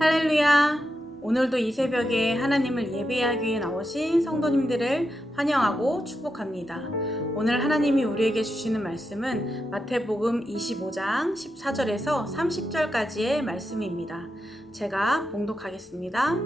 할렐루야! 오늘도 이 새벽에 하나님을 예배하기 위해 나오신 성도님들을 환영하고 축복합니다. 오늘 하나님이 우리에게 주시는 말씀은 마태복음 25장 14절에서 30절까지의 말씀입니다. 제가 봉독하겠습니다.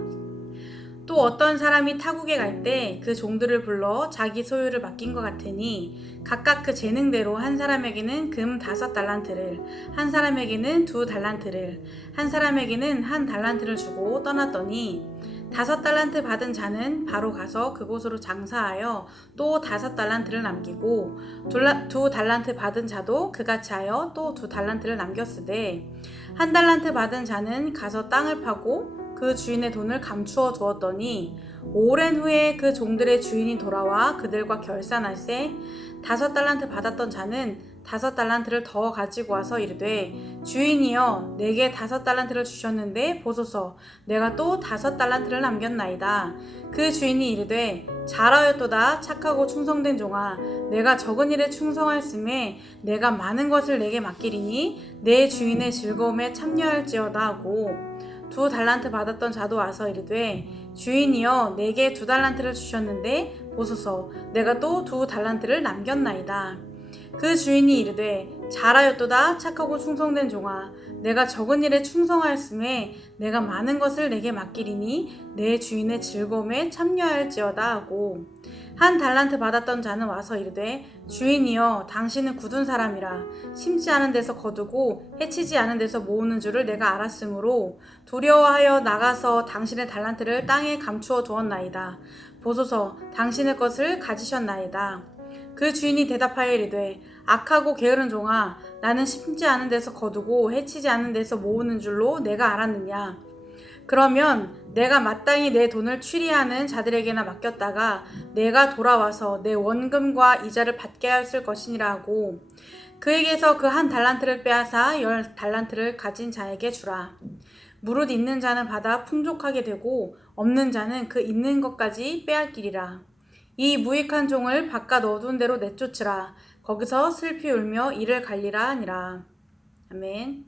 또 어떤 사람이 타국에 갈 때 그 종들을 불러 자기 소유를 맡긴 것 같으니 각각 그 재능대로 한 사람에게는 금 5달란트를, 한 사람에게는 2달란트를, 한 사람에게는 1달란트를 주고 떠났더니 5달란트 받은 자는 바로 가서 그곳으로 장사하여 또 5달란트를 남기고 2달란트 받은 자도 그같이 하여 또 2달란트를 남겼으되 1달란트 받은 자는 가서 땅을 파고 그 주인의 돈을 감추어 두었더니 오랜 후에 그 종들의 주인이 돌아와 그들과 결산할세 5달란트 받았던 자는 5달란트를 더 가지고 와서 이르되 주인이여 내게 5달란트를 주셨는데 보소서 내가 또 5달란트를 남겼나이다. 그 주인이 이르되 잘하였도다 착하고 충성된 종아 내가 적은 일에 충성하였음에 내가 많은 것을 내게 맡기리니 내 주인의 즐거움에 참여할지어다 하고 2달란트 받았던 자도 와서 이르되 주인이여 내게 2달란트를 주셨는데 보소서 내가 또 2달란트를 남겼나이다. 그 주인이 이르되 잘하였도다 착하고 충성된 종아 내가 적은 일에 충성하였음에 내가 많은 것을 내게 맡기리니 내 주인의 즐거움에 참여할지어다 하고 1달란트 받았던 자는 와서 이르되 주인이여 당신은 굳은 사람이라 심지 않은 데서 거두고 해치지 않은 데서 모으는 줄을 내가 알았으므로 두려워하여 나가서 당신의 달란트를 땅에 감추어 두었나이다. 보소서 당신의 것을 가지셨나이다. 그 주인이 대답하여 이르되 악하고 게으른 종아 나는 심지 않은 데서 거두고 해치지 않은 데서 모으는 줄로 내가 알았느냐. 그러면 내가 마땅히 내 돈을 취리하는 자들에게나 맡겼다가 내가 돌아와서 내 원금과 이자를 받게 하였을 것이니라 하고 그에게서 그 1달란트를 빼앗아 10달란트를 가진 자에게 주라. 무릇 있는 자는 받아 풍족하게 되고 없는 자는 그 있는 것까지 빼앗기리라. 이 무익한 종을 바깥 어두운 데로 내쫓으라. 거기서 슬피 울며 이를 갈리라 하니라. 아멘.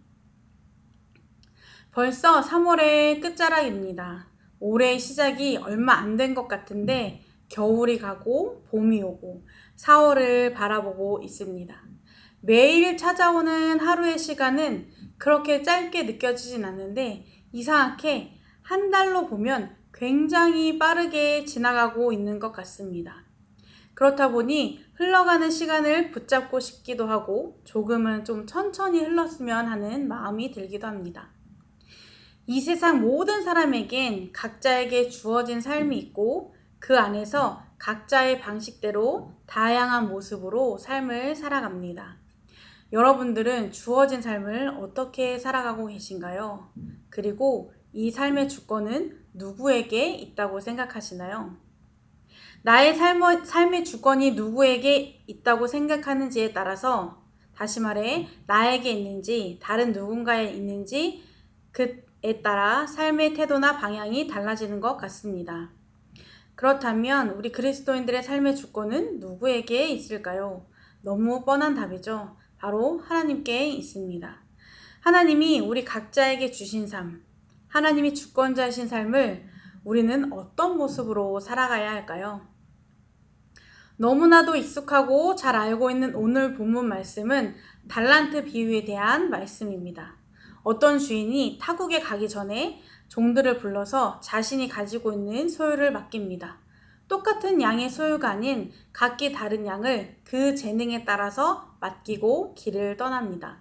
벌써 3월의 끝자락입니다. 올해의 시작이 얼마 안 된 것 같은데 겨울이 가고 봄이 오고 4월을 바라보고 있습니다. 매일 찾아오는 하루의 시간은 그렇게 짧게 느껴지진 않는데 이상하게 한 달로 보면 굉장히 빠르게 지나가고 있는 것 같습니다. 그렇다 보니 흘러가는 시간을 붙잡고 싶기도 하고 조금은 좀 천천히 흘렀으면 하는 마음이 들기도 합니다. 이 세상 모든 사람에겐 각자에게 주어진 삶이 있고 그 안에서 각자의 방식대로 다양한 모습으로 삶을 살아갑니다. 여러분들은 주어진 삶을 어떻게 살아가고 계신가요? 그리고 이 삶의 주권은 누구에게 있다고 생각하시나요? 나의 삶의 주권이 누구에게 있다고 생각하는지에 따라서 다시 말해 나에게 있는지 다른 누군가에 있는지 그에 따라 삶의 태도나 방향이 달라지는 것 같습니다. 그렇다면 우리 그리스도인들의 삶의 주권은 누구에게 있을까요? 너무 뻔한 답이죠. 바로 하나님께 있습니다. 하나님이 우리 각자에게 주신 삶, 하나님이 주권자이신 삶을 우리는 어떤 모습으로 살아가야 할까요? 너무나도 익숙하고 잘 알고 있는 오늘 본문 말씀은 달란트 비유에 대한 말씀입니다. 어떤 주인이 타국에 가기 전에 종들을 불러서 자신이 가지고 있는 소유를 맡깁니다. 똑같은 양의 소유가 아닌 각기 다른 양을 그 재능에 따라서 맡기고 길을 떠납니다.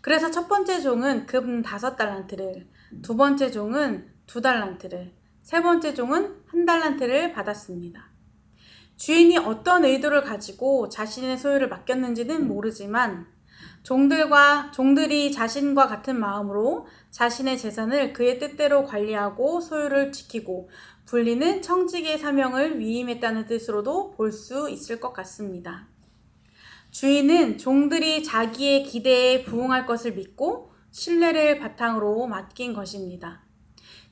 그래서 첫 번째 종은 금 5달란트를, 두 번째 종은 2달란트를, 세 번째 종은 1달란트를 받았습니다. 주인이 어떤 의도를 가지고 자신의 소유를 맡겼는지는 모르지만 종들이 자신과 같은 마음으로 자신의 재산을 그의 뜻대로 관리하고 소유를 지키고 불리는 청지기의 사명을 위임했다는 뜻으로도 볼 수 있을 것 같습니다. 주인은 종들이 자기의 기대에 부응할 것을 믿고 신뢰를 바탕으로 맡긴 것입니다.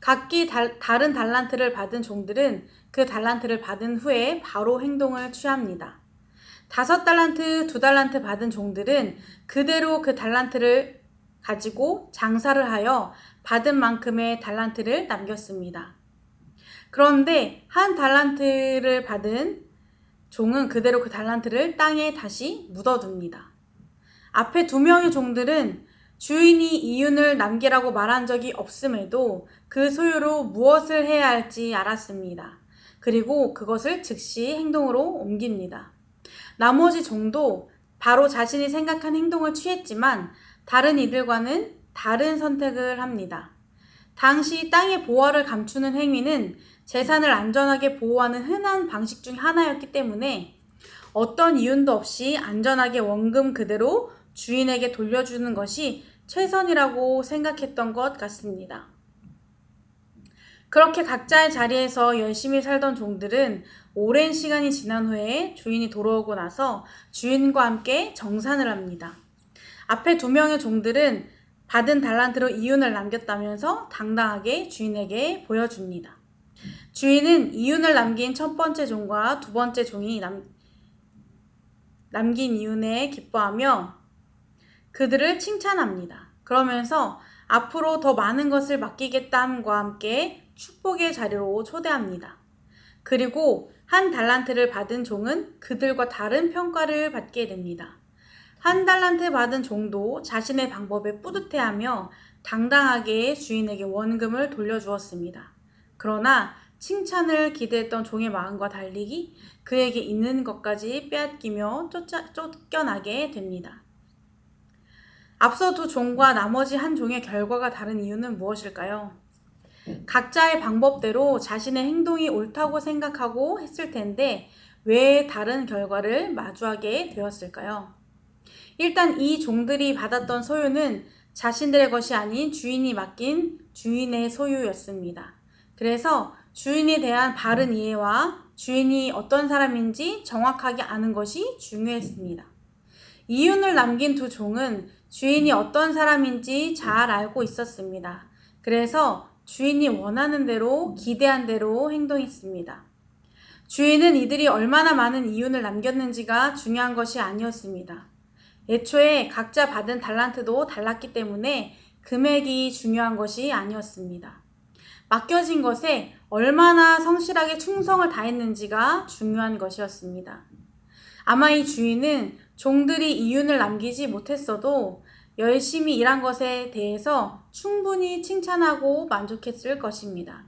각기 다른 달란트를 받은 종들은 그 달란트를 받은 후에 바로 행동을 취합니다. 5달란트, 2달란트 받은 종들은 그대로 그 달란트를 가지고 장사를 하여 받은 만큼의 달란트를 남겼습니다. 그런데 한 달란트를 받은 종은 그대로 그 달란트를 땅에 다시 묻어둡니다. 앞에 두 명의 종들은 주인이 이윤을 남기라고 말한 적이 없음에도 그 소유로 무엇을 해야 할지 알았습니다. 그리고 그것을 즉시 행동으로 옮깁니다. 나머지 종도 바로 자신이 생각한 행동을 취했지만 다른 이들과는 다른 선택을 합니다. 당시 땅의 보화를 감추는 행위는 재산을 안전하게 보호하는 흔한 방식 중 하나였기 때문에 어떤 이윤도 없이 안전하게 원금 그대로 주인에게 돌려주는 것이 최선이라고 생각했던 것 같습니다. 그렇게 각자의 자리에서 열심히 살던 종들은 오랜 시간이 지난 후에 주인이 돌아오고 나서 주인과 함께 정산을 합니다. 앞에 두 명의 종들은 받은 달란트로 이윤을 남겼다면서 당당하게 주인에게 보여줍니다. 주인은 이윤을 남긴 첫 번째 종과 두 번째 종이 남긴 이윤에 기뻐하며 그들을 칭찬합니다. 그러면서 앞으로 더 많은 것을 맡기겠다함과 함께 축복의 자리로 초대합니다. 그리고 한 달란트를 받은 종은 그들과 다른 평가를 받게 됩니다. 한 달란트 받은 종도 자신의 방법에 뿌듯해하며 당당하게 주인에게 원금을 돌려주었습니다. 그러나 칭찬을 기대했던 종의 마음과 달리 그에게 있는 것까지 빼앗기며 쫓겨나게 됩니다. 앞서 두 종과 나머지 한 종의 결과가 다른 이유는 무엇일까요? 각자의 방법대로 자신의 행동이 옳다고 생각하고 했을 텐데 왜 다른 결과를 마주하게 되었을까요? 일단 이 종들이 받았던 소유는 자신들의 것이 아닌 주인이 맡긴 주인의 소유였습니다. 그래서 주인에 대한 바른 이해와 주인이 어떤 사람인지 정확하게 아는 것이 중요했습니다. 이윤을 남긴 두 종은 주인이 어떤 사람인지 잘 알고 있었습니다. 그래서 주인이 원하는 대로 기대한 대로 행동했습니다. 주인은 이들이 얼마나 많은 이윤을 남겼는지가 중요한 것이 아니었습니다. 애초에 각자 받은 달란트도 달랐기 때문에 금액이 중요한 것이 아니었습니다. 맡겨진 것에 얼마나 성실하게 충성을 다했는지가 중요한 것이었습니다. 아마 이 주인은 종들이 이윤을 남기지 못했어도 열심히 일한 것에 대해서 충분히 칭찬하고 만족했을 것입니다.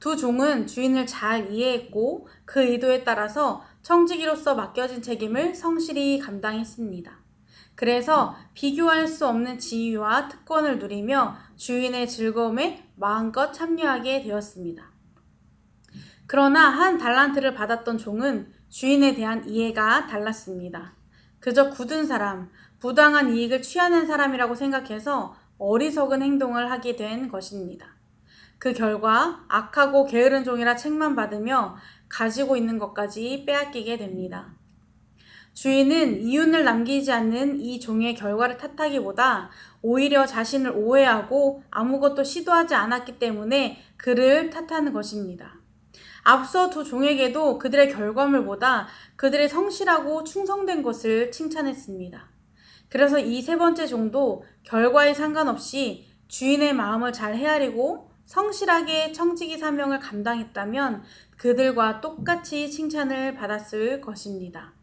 두 종은 주인을 잘 이해했고 그 의도에 따라서 청지기로서 맡겨진 책임을 성실히 감당했습니다. 그래서 비교할 수 없는 지위와 특권을 누리며 주인의 즐거움에 마음껏 참여하게 되었습니다. 그러나 한 달란트를 받았던 종은 주인에 대한 이해가 달랐습니다. 그저 굳은 사람, 부당한 이익을 취하는 사람이라고 생각해서 어리석은 행동을 하게 된 것입니다. 그 결과 악하고 게으른 종이라 책만 받으며 가지고 있는 것까지 빼앗기게 됩니다. 주인은 이윤을 남기지 않는 이 종의 결과를 탓하기보다 오히려 자신을 오해하고 아무것도 시도하지 않았기 때문에 그를 탓하는 것입니다. 앞서 두 종에게도 그들의 결과물보다 그들의 성실하고 충성된 것을 칭찬했습니다. 그래서 이 세 번째 종도 결과에 상관없이 주인의 마음을 잘 헤아리고 성실하게 청지기 사명을 감당했다면 그들과 똑같이 칭찬을 받았을 것입니다.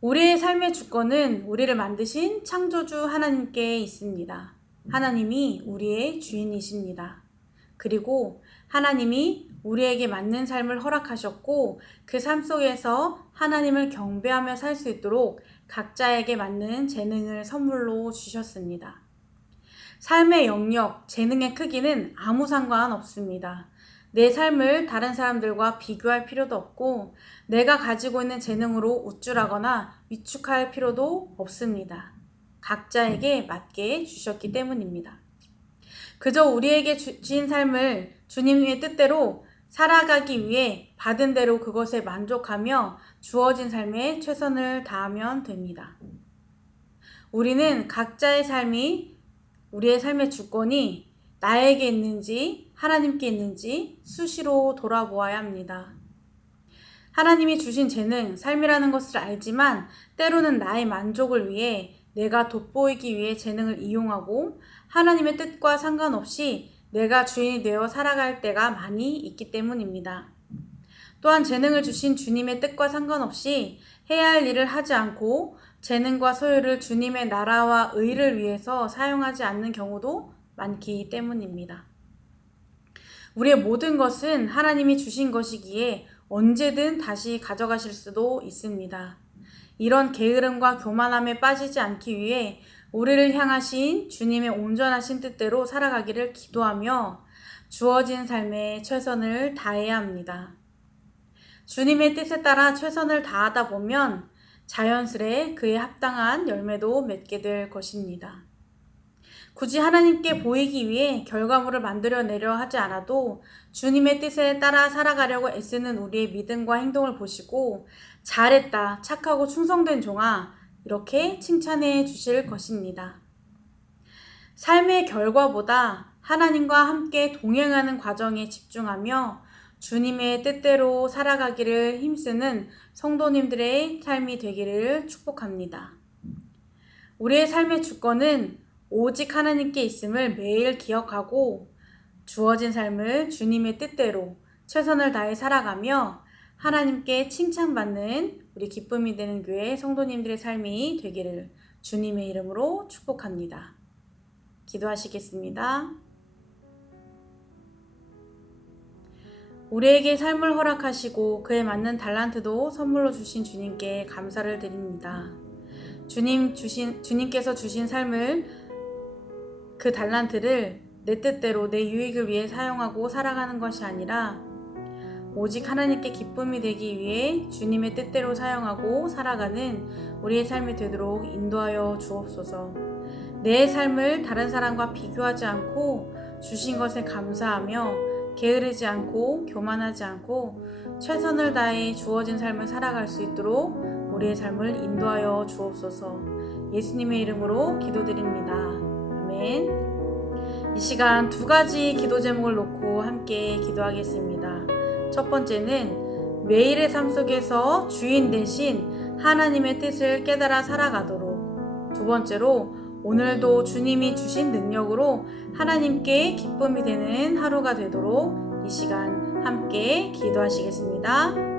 우리의 삶의 주권은 우리를 만드신 창조주 하나님께 있습니다. 하나님이 우리의 주인이십니다. 그리고 하나님이 우리에게 맞는 삶을 허락하셨고 그 삶 속에서 하나님을 경배하며 살 수 있도록 각자에게 맞는 재능을 선물로 주셨습니다. 삶의 영역, 재능의 크기는 아무 상관없습니다. 내 삶을 다른 사람들과 비교할 필요도 없고 내가 가지고 있는 재능으로 우쭐하거나 위축할 필요도 없습니다. 각자에게 맞게 주셨기 때문입니다. 그저 우리에게 주신 삶을 주님의 뜻대로 살아가기 위해 받은 대로 그것에 만족하며 주어진 삶에 최선을 다하면 됩니다. 우리는 각자의 삶이, 우리의 삶의 주권이 나에게 있는지 하나님께 있는지 수시로 돌아보아야 합니다. 하나님이 주신 재능, 삶이라는 것을 알지만 때로는 나의 만족을 위해 내가 돋보이기 위해 재능을 이용하고 하나님의 뜻과 상관없이 내가 주인이 되어 살아갈 때가 많이 있기 때문입니다. 또한 재능을 주신 주님의 뜻과 상관없이 해야 할 일을 하지 않고 재능과 소유를 주님의 나라와 의를 위해서 사용하지 않는 경우도 많기 때문입니다. 우리의 모든 것은 하나님이 주신 것이기에 언제든 다시 가져가실 수도 있습니다. 이런 게으름과 교만함에 빠지지 않기 위해 우리를 향하신 주님의 온전하신 뜻대로 살아가기를 기도하며 주어진 삶에 최선을 다해야 합니다. 주님의 뜻에 따라 최선을 다하다 보면 자연스레 그에 합당한 열매도 맺게 될 것입니다. 굳이 하나님께 보이기 위해 결과물을 만들어내려 하지 않아도 주님의 뜻에 따라 살아가려고 애쓰는 우리의 믿음과 행동을 보시고 잘했다, 착하고 충성된 종아, 이렇게 칭찬해 주실 것입니다. 삶의 결과보다 하나님과 함께 동행하는 과정에 집중하며 주님의 뜻대로 살아가기를 힘쓰는 성도님들의 삶이 되기를 축복합니다. 우리의 삶의 주권은 오직 하나님께 있음을 매일 기억하고 주어진 삶을 주님의 뜻대로 최선을 다해 살아가며 하나님께 칭찬받는 우리 기쁨이 되는 교회 성도님들의 삶이 되기를 주님의 이름으로 축복합니다. 기도하시겠습니다. 우리에게 삶을 허락하시고 그에 맞는 달란트도 선물로 주신 주님께 감사를 드립니다. 주님께서 주신 삶을 그 달란트를 내 뜻대로 내 유익을 위해 사용하고 살아가는 것이 아니라 오직 하나님께 기쁨이 되기 위해 주님의 뜻대로 사용하고 살아가는 우리의 삶이 되도록 인도하여 주옵소서. 내 삶을 다른 사람과 비교하지 않고 주신 것에 감사하며 게으르지 않고 교만하지 않고 최선을 다해 주어진 삶을 살아갈 수 있도록 우리의 삶을 인도하여 주옵소서. 예수님의 이름으로 기도드립니다. 아멘. 이 시간 두 가지 기도 제목을 놓고 함께 기도하겠습니다. 첫 번째는 매일의 삶 속에서 주인 대신 하나님의 뜻을 깨달아 살아가도록, 두 번째로 오늘도 주님이 주신 능력으로 하나님께 기쁨이 되는 하루가 되도록 이 시간 함께 기도하시겠습니다.